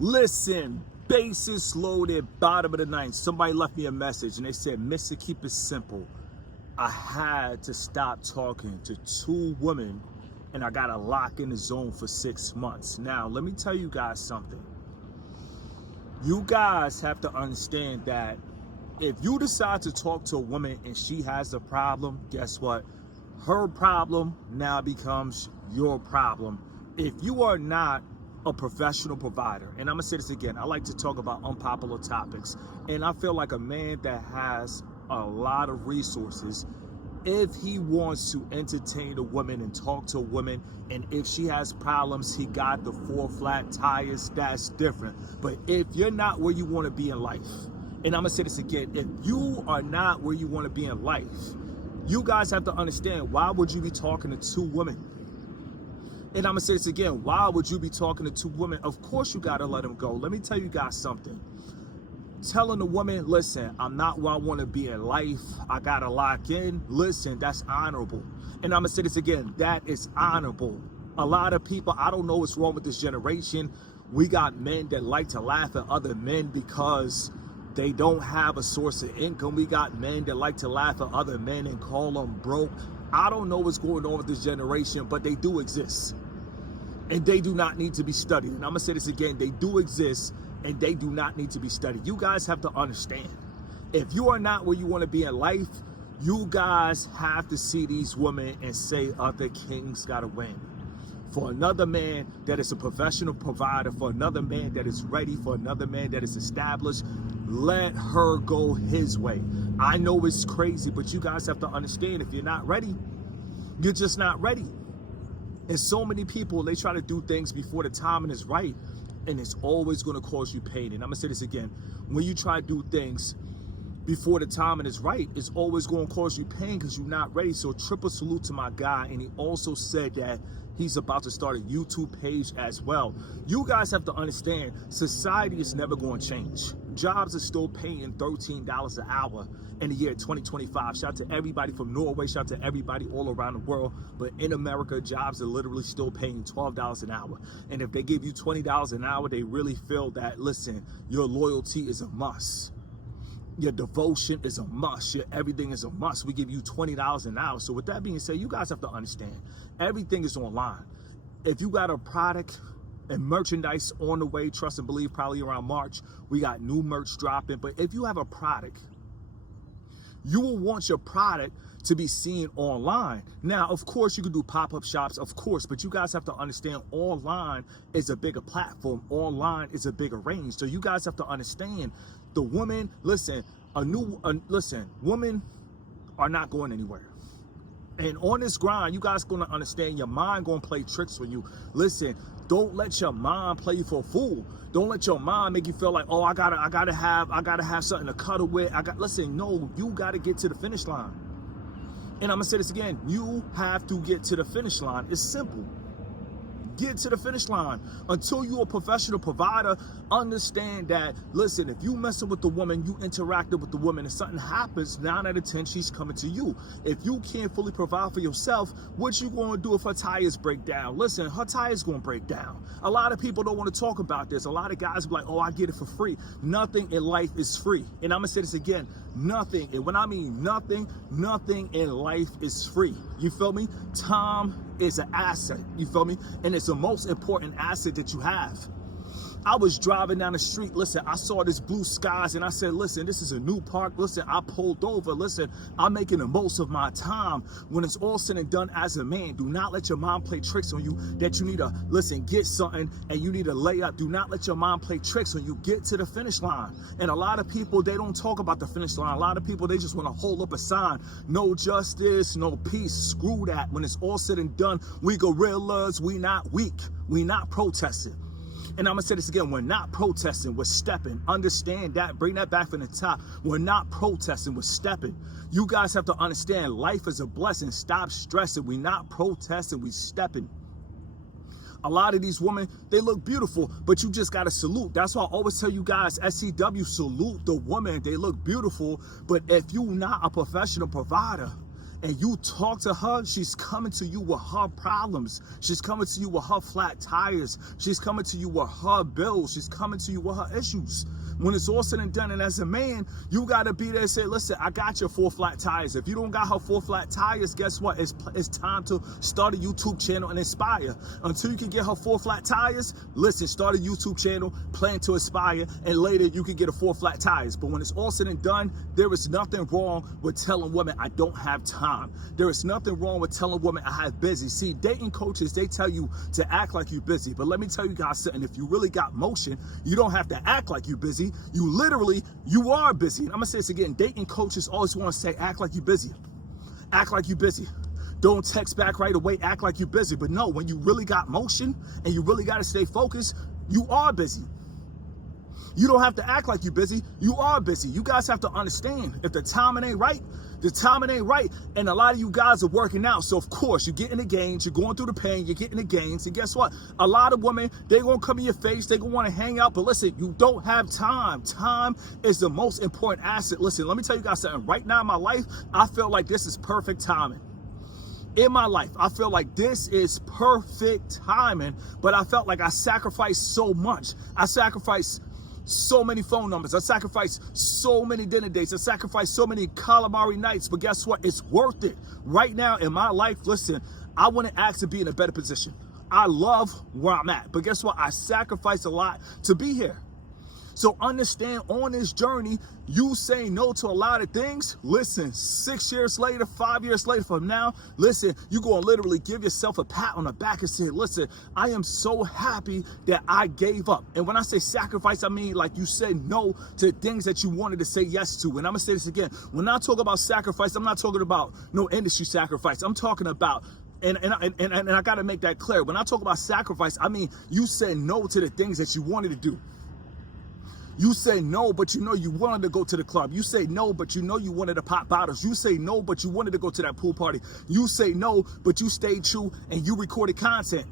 Listen, bases loaded, bottom of the ninth. Somebody left me a message and they said, Mr. Keep It Simple. I had to stop talking to two women and I got to lock in the zone for 6 months. Now, let me tell you guys something. You guys have to understand that if you decide to talk to a woman and she has a problem, guess what? Her problem now becomes your problem. If you are not a professional provider, and I'm gonna say this again, I like to talk about unpopular topics, and I feel like a man that has a lot of resources, if he wants to entertain a woman and talk to a woman, and if she has problems, he got the 4 flat tires, that's different. But if you're not where you want to be in life, and I'm gonna say this again, if you are not where you want to be in life, you guys have to understand, why would you be talking to two women? And I'm gonna say this again, why would you be talking to two women? Of course you gotta let them go. Let me tell you guys something. Telling a woman, listen, I'm not where I wanna be in life, I gotta lock in, listen, that's honorable. And I'm gonna say this again, that is honorable. A lot of people, I don't know what's wrong with this generation. We got men that like to laugh at other men because they don't have a source of income. We got men that like to laugh at other men and call them broke. I don't know what's going on with this generation, but they do exist. And they do not need to be studied. And I'm gonna say this again, they do exist and they do not need to be studied. You guys have to understand, if you are not where you wanna be in life, you guys have to see these women and say, other kings gotta win. For another man that is a professional provider, for another man that is ready, for another man that is established, let her go his way. I know it's crazy, but you guys have to understand, if you're not ready, you're just not ready. And so many people, they try to do things before the timing is right, and it's always going to cause you pain. And I'm going to say this again. When you try to do things before the timing is right, it's always going to cause you pain because you're not ready. So triple salute to my guy. And he also said that he's about to start a YouTube page as well. You guys have to understand, society is never going to change. Jobs are still paying $13 an hour in the year 2025. Shout out to everybody from Norway, shout out to everybody all around the world. But in America, jobs are literally still paying $12 an hour. And if they give you $20 an hour, they really feel that, listen, your loyalty is a must. Your devotion is a must. Your everything is a must. We give you $20 an hour. So with that being said, you guys have to understand, everything is online. If you got a product and merchandise on the way, trust and believe, probably around March, we got new merch dropping. But if you have a product, you will want your product to be seen online. Now, of course, you can do pop-up shops, of course, but you guys have to understand, online is a bigger platform. Online is a bigger range. So you guys have to understand, the woman, listen, women are not going anywhere. And on this grind, you guys gonna understand, your mind gonna play tricks for you. Listen, don't let your mind play you for a fool. Don't let your mind make you feel like, oh, I gotta have something to cuddle with. Listen, no, you gotta get to the finish line. And I'm gonna say this again, you have to get to the finish line. It's simple. Get to the finish line. Until you're a professional provider, understand that, listen, if you messing with the woman, you interacted with the woman, and something happens, 9 out of 10, she's coming to you. If you can't fully provide for yourself, what you gonna do if her tires break down? Listen, her tires gonna break down. A lot of people don't want to talk about this. A lot of guys be like, oh, I get it for free. Nothing in life is free. And I'm gonna say this again, nothing, and when I mean nothing, nothing in life is free. You feel me? Time is an asset, you feel me? And it's the most important asset that you have. I was driving down the street, listen, I saw this blue skies and I said, listen, this is a new park. Listen, I pulled over. Listen, I'm making the most of my time. When it's all said and done as a man, do not let your mind play tricks on you that you need to, listen, get something and you need to lay up. Do not let your mind play tricks on you. Get to the finish line. And a lot of people, they don't talk about the finish line. A lot of people, they just want to hold up a sign. No justice, no peace. Screw that. When it's all said and done, we gorillas, we not weak. We not protesting. And I'm gonna say this again, we're not protesting, we're stepping. Understand that, bring that back from the top. We're not protesting, we're stepping. You guys have to understand, life is a blessing. Stop stressing. We're not protesting, we stepping. A lot of these women, they look beautiful, but you just gotta salute. That's why I always tell you guys, SCW, salute the woman. They look beautiful, but if you're not a professional provider, and you talk to her, she's coming to you with her problems. She's coming to you with her flat tires. She's coming to you with her bills. She's coming to you with her issues. When it's all said and done, and as a man, you got to be there and say, listen, I got your 4 flat tires. If you don't got her 4 flat tires, guess what? It's time to start a YouTube channel and inspire. Until you can get her 4 flat tires, listen, start a YouTube channel, plan to inspire, and later you can get a 4 flat tires. But when it's all said and done, there is nothing wrong with telling women, I don't have time. There is nothing wrong with telling women I have busy. See, dating coaches, they tell you to act like you're busy. But let me tell you guys something. If you really got motion, you don't have to act like you're busy. You are busy. And I'm going to say this again. Dating coaches always want to say, act like you're busy. Act like you're busy. Don't text back right away. Act like you're busy. But no, when you really got motion and you really got to stay focused, you are busy. You don't have to act like you're busy. You are busy. You guys have to understand, if the timing ain't right, the timing ain't right. And a lot of you guys are working out. So, of course, you're getting the gains. You're going through the pain. You're getting the gains. And guess what? A lot of women, they're going to come in your face. They're going to want to hang out. But listen, you don't have time. Time is the most important asset. Listen, let me tell you guys something. Right now in my life, I feel like this is perfect timing. In my life, I feel like this is perfect timing. But I felt like I sacrificed so much. I sacrificed so many phone numbers. I sacrificed so many dinner dates. I sacrificed so many calamari nights. But guess what? It's worth it. Right now in my life, listen, I want to ask to be in a better position. I love where I'm at. But guess what? I sacrificed a lot to be here. So understand, on this journey, you say no to a lot of things. Listen, 6 years later, 5 years later from now, listen, you're going to literally give yourself a pat on the back and say, listen, I am so happy that I gave up. And when I say sacrifice, I mean like you said no to things that you wanted to say yes to. And I'm going to say this again. When I talk about sacrifice, I'm not talking about no industry sacrifice. I'm talking about And I got to make that clear. When I talk about sacrifice, I mean you said no to the things that you wanted to do. You say no, but you know you wanted to go to the club. You say no, but you know you wanted to pop bottles. You say no, but you wanted to go to that pool party. You say no, but you stayed true and you recorded content.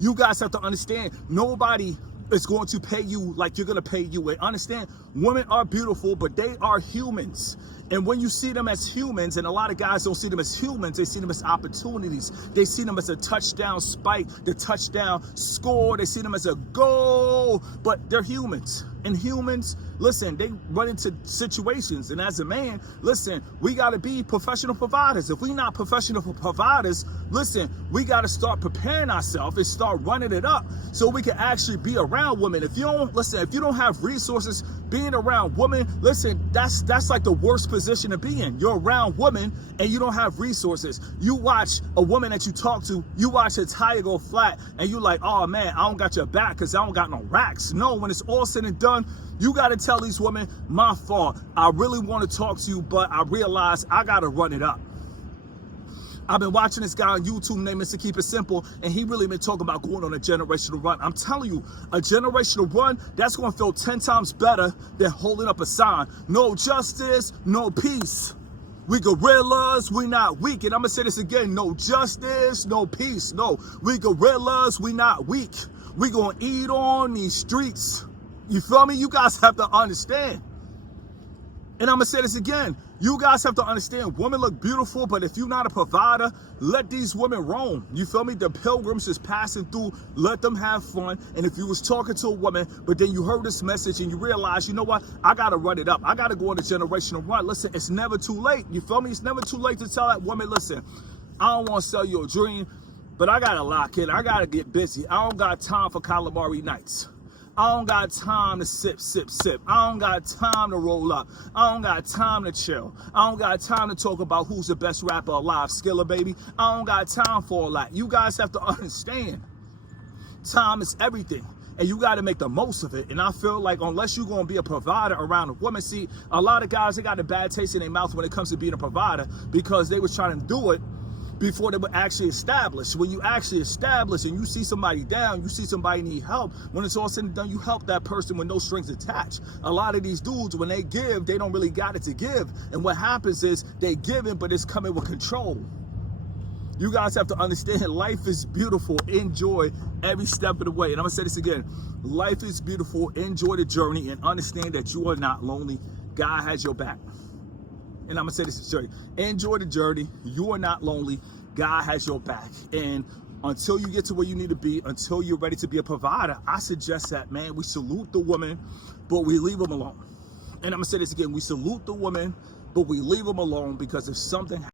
You guys have to understand, nobody is going to pay you like you're going to pay you. And understand, women are beautiful, but they are humans. And when you see them as humans, and a lot of guys don't see them as humans, they see them as opportunities. They see them as a touchdown spike, the touchdown score. They see them as a goal, but they're humans. And humans, listen, they run into situations. And as a man, listen, we got to be professional providers. If we not professional providers, listen, we got to start preparing ourselves and start running it up so we can actually be around women. If you don't, listen, if you don't have resources, being around women, listen, that's like the worst position to be in. You're around women and you don't have resources. You watch a woman that you talk to, you watch her tire go flat and you like, oh man, I don't got your back because I don't got no racks. No, when it's all said and done, you got to tell these women, my fault. I really want to talk to you, but I realize I got to run it up. I've been watching this guy on YouTube named Mr. Keep It Simple, and he really been talking about going on a generational run. I'm telling you, a generational run, that's going to feel 10 times better than holding up a sign. No justice, no peace. We gorillas, we not weak. And I'm going to say this again, no justice, no peace. No, we gorillas, we not weak. We going to eat on these streets. You feel me? You guys have to understand. And I'm going to say this again. You guys have to understand, women look beautiful, but if you're not a provider, let these women roam. You feel me? The pilgrims just passing through, let them have fun. And if you was talking to a woman, but then you heard this message and you realize, you know what? I got to run it up. I got to go on a generational run. Listen, it's never too late. You feel me? It's never too late to tell that woman, listen, I don't want to sell you a dream, but I got to lock in. I got to get busy. I don't got time for calamari nights. I don't got time to sip. I don't got time to roll up. I don't got time to chill. I don't got time to talk about who's the best rapper alive, Skilla baby. I don't got time for all that. You guys have to understand, time is everything. And you got to make the most of it. And I feel like unless you're going to be a provider around a woman, see, a lot of guys, they got a bad taste in their mouth when it comes to being a provider because they was trying to do it before they were actually established. When you actually establish and you see somebody down, you see somebody need help, when it's all said and done, you help that person with no strings attached. A lot of these dudes, when they give, they don't really got it to give. And what happens is they give it, but it's coming with control. You guys have to understand, life is beautiful. Enjoy every step of the way. And I'm going to say this again. Life is beautiful. Enjoy the journey and understand that you are not lonely. God has your back. And I'm gonna say this, journey. Enjoy the journey. You are not lonely. God has your back. And until you get to where you need to be, until you're ready to be a provider, I suggest that, man, we salute the woman, but we leave them alone. And I'm gonna say this again, we salute the woman, but we leave them alone, because if something